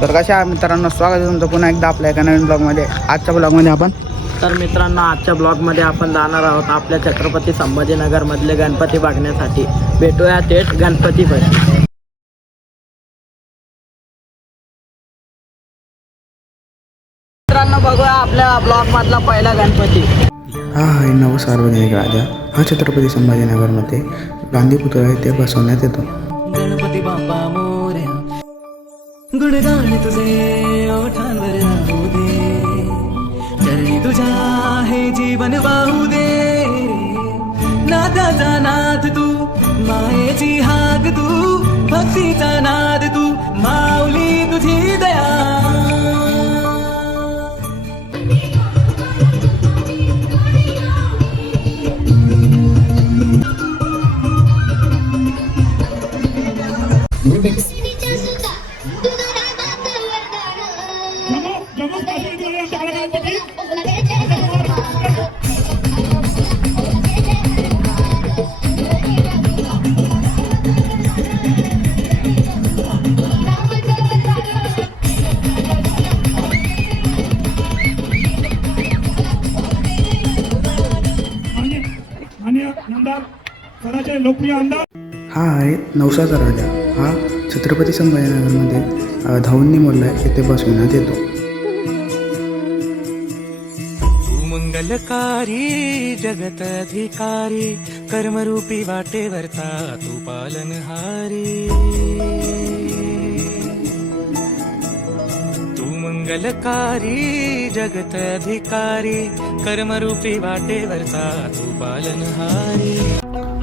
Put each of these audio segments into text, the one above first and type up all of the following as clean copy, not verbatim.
तर कशा आहे मित्रांनो, स्वागत आहे तुमचं पुन्हा एकदा आपल्या एका नवीन ब्लॉगमध्ये. आजच्या ब्लॉगमध्ये आपण मित्रांनो आजच्या ब्लॉगमध्ये आपण जाणार आहोत आपल्या छत्रपती संभाजीनगरमधले गणपती बघण्यासाठी. भेटूया थेट गणपतीपाशी. मित्रांनो बघूया आपल्या ब्लॉगमधला पहिला गणपती. हा आहे नवसार्वजनिक राजा. हा छत्रपती संभाजीनगरमध्ये गांधी पुतळा येथे बसवण्यात येतो. गणपती बाप्पा मोरया, गुणगान तुझे ओठांवर राहू दे, चरणी तुझ्या हे जीवन वाहू दे. नादाचा नाद तू, मायेची हाक तू, भक्तीचा नाद तू, माऊली तुझी दया. हा आहे नवसाचा राजा. हा छत्रपती संभाजीनगरमध्ये धावणी मोल्ला येथे बसवण्यात येतो. तू मंगलकारी जगत अधिकारी, कर्मरूपी वाटेवरचा तू पालनहारी. तू मंगलकारी जगत अधिकारी, कर्मरूपी वाटेवरचा तू पालनहारी.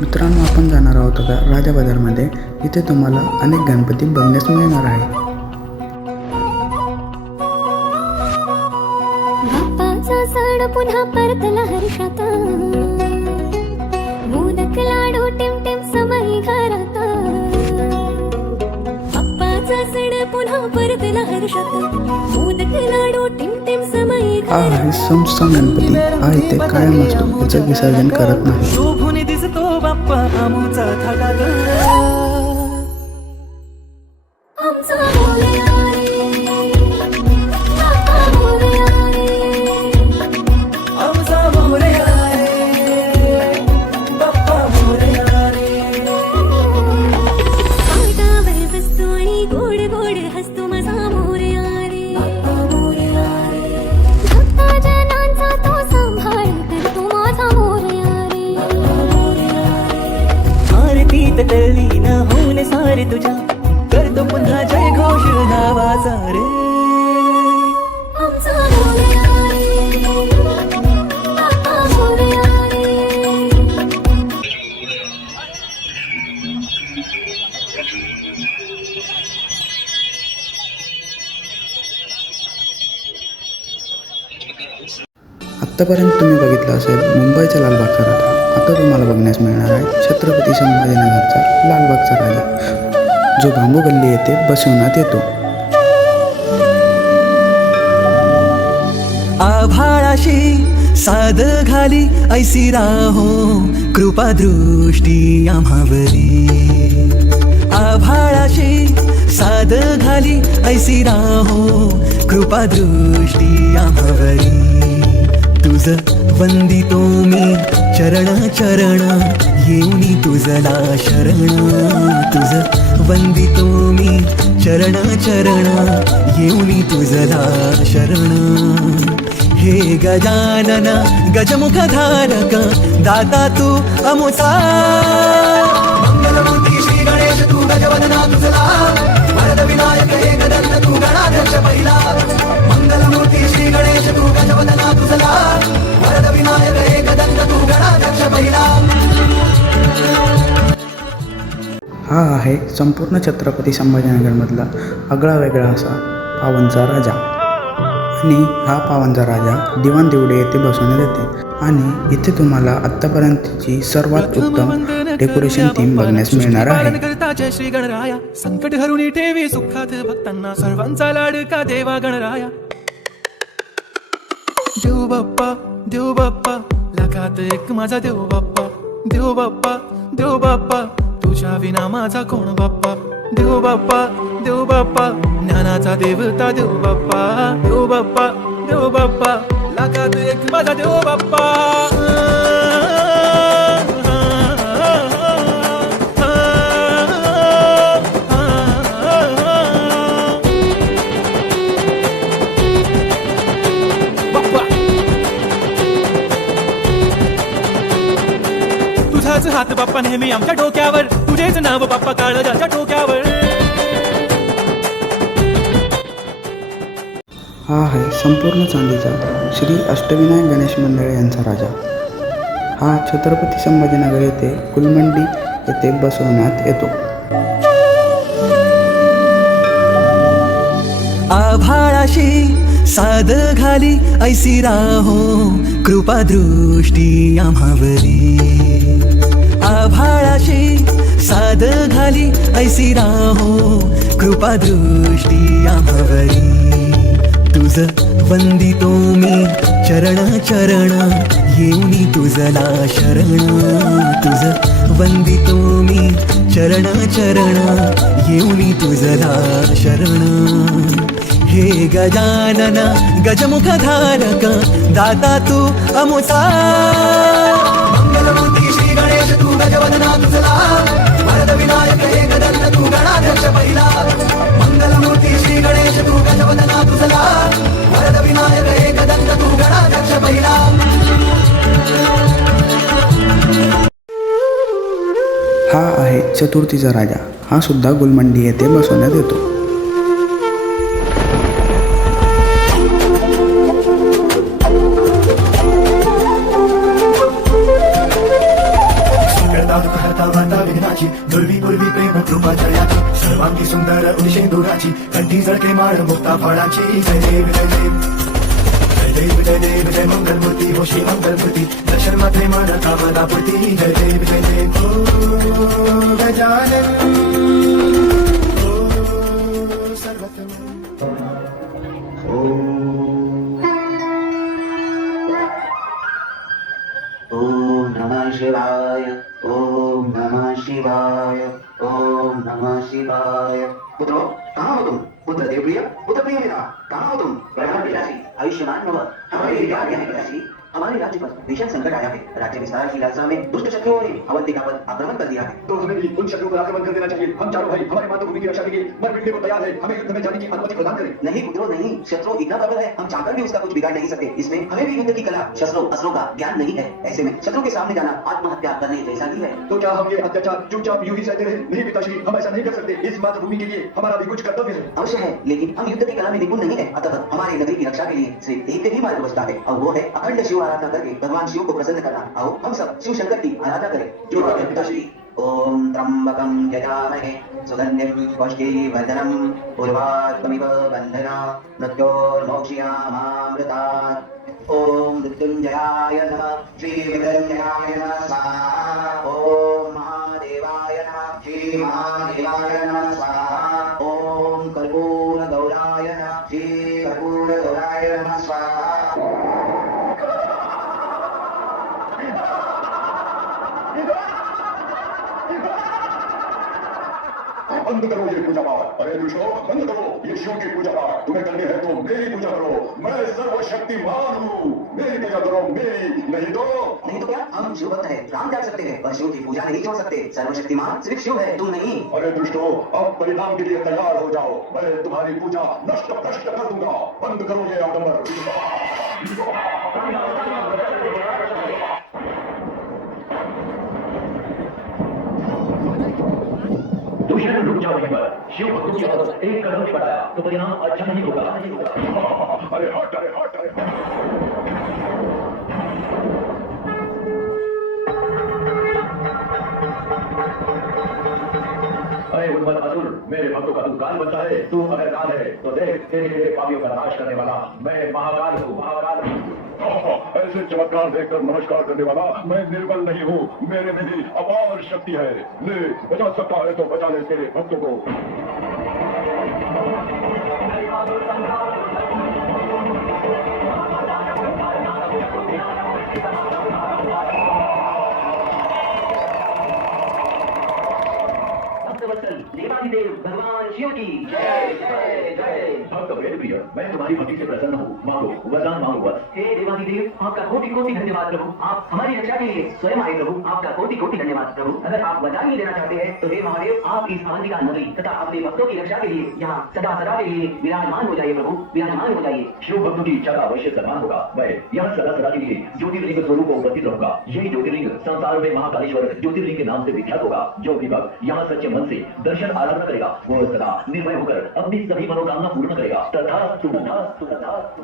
मित्रांनो आपण जाणार आहोत आता राजा बाजारमध्ये. इथे तुम्हाला अनेक गणपती बघण्यास मिळणार आहे. बाप्पाचा सण पुन्हा परतला हर्षात, मोदक लाडू टिमटिम समई घरात. बाप्पाचा सण पुन्हा परतला हर्षात, मोदक लाडू टिमटिम समई हा आहे समसा गणपती. हा इथे कायम असतो, याचं विसर्जन करत नाही. शोभून दिसतो बाप्पा आमचा थाटा ग. आमचा मोरया रे, बाप्पा मोरया रे. आमचा मोरया रे, बाप्पा मोरया रे. पाटावर बसतो आणि गोड गोड हसतो माझा मोरया रे, बाप्पा मोरया रे. भक्तजनांचा तो सांभाळ करतो माझा मोरया रे, बाप्पा मोरया रे. आरतीत तल्लीन होऊन सारे तुझ्या, करतो पुन्हा जय घोष नावाचा रे. आमचा मोरया रे, बाप्पा मोरया रे. आत्तापर्यंत तुम्ही बघितलं असेल मुंबईचा लालबागचा राजा. आता तुम्हाला बघण्यास मिळणार आहे छत्रपती संभाजीनगरचा लालबागचा राजा, जो बांबू गल्ली येथे बसवण्यात येतो. आभाळाशी साद घाली ऐसी राहो, कृपा दृष्टी आम्हावरी. आभाळाशी साद घाली ऐसी राहो, कृपा दृष्टी आम्हावरी. तुझ वंदितो मी चरण चरण, येऊनी तुझला शरण. तुझ वंदितो मी चरण चरण, येऊनी तुझला शरण. हे गजानन गजमुख धारक, दाता तू अमुचा. मंगलमूर्ती श्री गणेश तू गजवदना तुझला, वरद विनायक एकदंत तू गणाध्यक्ष पहिला. मंगलमूर्ती श्री गणेश तू गजवदना तुझला, वरद विनायक एकदंत तू गणाध्यक्ष पहिला. हा आहे संपूर्ण छत्रपती संभाजीनगरमधला आगळा वेगळा असा पावनचा राजा. आणि हा पावनचा राजा दिवाण दिवडे येथे बसवण्यात येते. आणि इथे तुम्हाला आत्तापर्यंतची सर्वात उत्तम डेकोरेशन थीम बघण्यास मिळणार आहे. जय श्री गणराया, संकट हरुणी ठेवी सुखात भक्तांना, सर्वांचा लाडका देवा गणराया. देव बाप्पा लखात एक माझा देव बाप्पा, देव बाप्पा तुझ्या विना माझा कोण बाप्पा. देव बाप्पा ज्ञानाचा देवता देव बाप्पा लाखात एक माझा देव बाप्पा तुझाच हात बाप्पा नेहमी आमच्या डोक्यावर तुझेच नाव बाप्पा काळजाच्या डोक्यावर हा आहे संपूर्ण चांदीचा श्री अष्टविनायक गणेश मंडळ यांचा राजा. हा छत्रपती संभाजीनगर येथे कुलमंडी येथे बसवण्यात येतो. आभाळाशी साद घाली ऐसी राहो कृपा दृष्टी आम्हावरी. आभाळाशी साद घाली ऐसी राहो कृपा दृष्टी आम्हावरी. तुझ वंदितो मी चरण चरण येऊनी तुझला शरण. तुझ वंदितो मी चरण चरण येऊनी तुझला शरण. हे गजानन गजमुख धारक दाता तू अमुचा. मंगलमूर्ती श्री गणेश तू गजवदना तुझला. वरद विनायक एकदंत तू गणाध्यक्ष पहिला. मंगलमूर्ती श्री गणेश तू गजवदना तुझला. वरद विनायक एकदंत तू गणाध्यक्ष पहिला. हा आहे चतुर्थीचा राजा. हा सुद्धा गुलमंडी येथे बसवण्यात येतो. विघ्नाची दुर्वी पूर्वी प्रेम कृपा जयाची. सर्वांगी सुंदर उदिशेंदुराची. कंठी जळके माळ मुक्ता फळाची. जय देव जय देव जय देव जय देव जय मंगलमूर्ती हो श्री मंगलमूर्ती. दर्शन मात्रे मन कामना पूर्ती. जय देव जय देव ओ गजानन ओ सर्वतम. ओम नमः शिवाय. ओम नमः शिवाय. ओम नमः शिवाय. पुत्रो कहाँ हो तुम? पुत्र देवप्रिय पुत्र प्रिय मेरा कहाँ हो तुम? प्रणाम पिताजी. आयुष्मान भव. हमारे लिए क्या है पिताजी? हमारे राज्य पर भीषण संकट आया है. राज्य विस्तार की लालसा में दुष्ट शत्रुओं ने अवंतिका पर आक्रमण कर दिया है. तो हमें भी उन शत्रुओं पर आक्रमण कर देना चाहिए. हम चारों भाई हमारी मातृभूमि की रक्षा के लिए मर मिटने को तैयार है. हमें युद्ध में जाने की अनुमति प्रदान करें. नहीं पुत्रो नहीं. शत्रु इतना प्रबल है हम चाहकर भी उसका कुछ बिगाड़ नहीं सकते. इसमें हमें भी युद्ध की कला शस्त्रों अस्त्रों का ज्ञान नहीं है. ऐसे में शत्रु के सामने जाना आत्महत्या करने जैसा ही है. तो क्या हम ये अत्याचार चुपचाप यूं ही सहते रहे? नहीं पिताश्री हम ऐसा नहीं कर सकते. इस मातृभूमि के लिए हमारा भी कुछ कर्तव्य है. अवश्य है लेकिन हम युद्ध की कला में निपुण नहीं है. अतः हमारे नगरी की रक्षा के लिए सिर्फ एक ही मार्ग बचता है और वो है अखंड शिव आराधना करके भगवान शिव को प्रसन्न करना. आओ हम सब शिव शंकर की आराधना करें. जो पिताश्री. ओम त्र्यंबकं यजामहे सुगन्धिं पुष्टिवर्धनम् उर्वारुकमिव बन्धना मृत्योर्मोक्ष्यामामृतात्. ओम मृत्युंजयाय नमः. श्री मृत्युंजयाय नमः स्वाहा. ओम महादेवाय नमः. श्री महादेवाय नमः स्वाहा. ओम कर्पूर गौराय नमः. श्री कर्पूर गौराय नमः स्वाहा. बंद करो ये पूजा पाठ. अरे दुष्टों बंद करो ये शिव की पूजा पाठ. तुम्हें करनी है तो मेरी पूजा करो. मैं सर्वशक्तिमान हूँ. मेरी पूजा करो मेरी. नहीं तो क्या हम शिव भक्त हैं. राम जा सकते हैं पर शिव की पूजा नहीं छोड़ सकते. सर्वशक्तिमान सिर्फ शिव है तुम नहीं. अरे दुष्टों अब परिणाम के लिए तैयार हो जाओ. मैं तुम्हारी पूजा नष्ट भ्रष्ट कर दूंगा. बंद करो ये आडंबर. दूषण रुक जाओ. शिव भक्तों की तरफ एक कदम भी बढ़ाया तो परिणाम अच्छा नहीं होगा. अरे हट अरे हट अरे अरे उन्मत्त असुर मेरे भक्तों का तू काल बनता है. तू अगर काल है तो देख तेरे लिए पापियों का नाश करने वाला मैं महाकाल हूँ. ऐसे चमत्कार देखकर नमस्कार करने वाला मैं निर्बल नहीं हूँ. मेरे में भी अपार शक्ति है. ले बचा सकता है तो बचा ले तेरे भक्तों को. भक्तवत्सल देवाधिदेव वेद प्रिय, मैं तुम्हारी भक्ति से प्रसन्न हूँ। मांगो वरदान मांगो बस। हे देवाधिदेव, आपका कोटि कोटि धन्यवाद प्रभु। आप हमारी रक्षा के लिए स्वयं आए प्रभु। आपका कोटि कोटि धन्यवाद प्रभु। अगर आप वरदान ही देना चाहते हैं तो हे महादेव, आप इस अवंतिका नगरी तथा अपने भक्तों की रक्षा के लिए यहाँ सदा सदा के लिए विराजमान हो जाइए प्रभु, विराजमान हो जाइए। शिव भक्तों की इच्छा का अवश्य सम्मान होगा। मैं यहाँ सदा सदा के लिए ज्योतिर्लिंग स्वरूप उपस्थित रहूंगा। यही ज्योतिर्लिंग संसार में महाकालेश्वर ज्योतिर्लिंग के नाम से विख्यात होगा। जो भी भक्त यहाँ सच्चे मन से दर्शन आराधना करेगा वो सदा निर्भय होकर अपनी सभी मनोकामना पूर्ण करेगा। तथास्तु, तथास्तु, तथास्तु,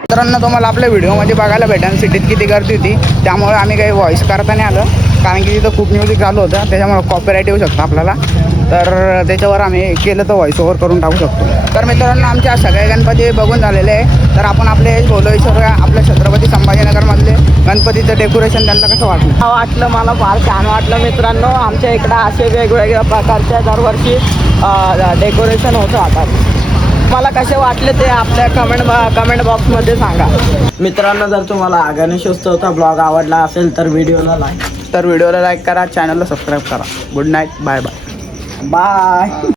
मित्रांनो, तुम्हाला आपल्या व्हिडिओमध्ये बघायला भेटेल सिटीत किती गर्दी होती, त्यामुळे आम्ही काही व्हॉइस करता नाही आलं, कारण की तिथं खूप म्युझिक चालू होतं, त्याच्यामुळे कॉपीराईट येऊ शकतं आपल्याला. तर त्याच्यावर आम्ही केलं तर व्हॉइस ओव्हर करून टाकू शकतो. तर मित्रांनो, आमच्या सगळे गणपती बघून झालेले आहे. तर आपण आपले भोलेश्वर आपल्या छत्रपती संभाजीनगरमधले गणपतीचं डेकोरेशन त्यांना कसं वाटलं? मला फार छान वाटलं मित्रांनो. आमच्या इकडं असे वेगवेगळ्या प्रकारच्या दरवर्षी डेकोरेशन होत राहतात. मला कसे वाटले ते आपल्या कमेंट बॉक्समध्ये सांगा. मित्रांनो, जर तुम्हाला गणेशोत्सवचा ब्लॉग आवडला असेल तर व्हिडिओला लाईक करा, चॅनलला सबस्क्राईब करा. Good night, bye bye. Bye.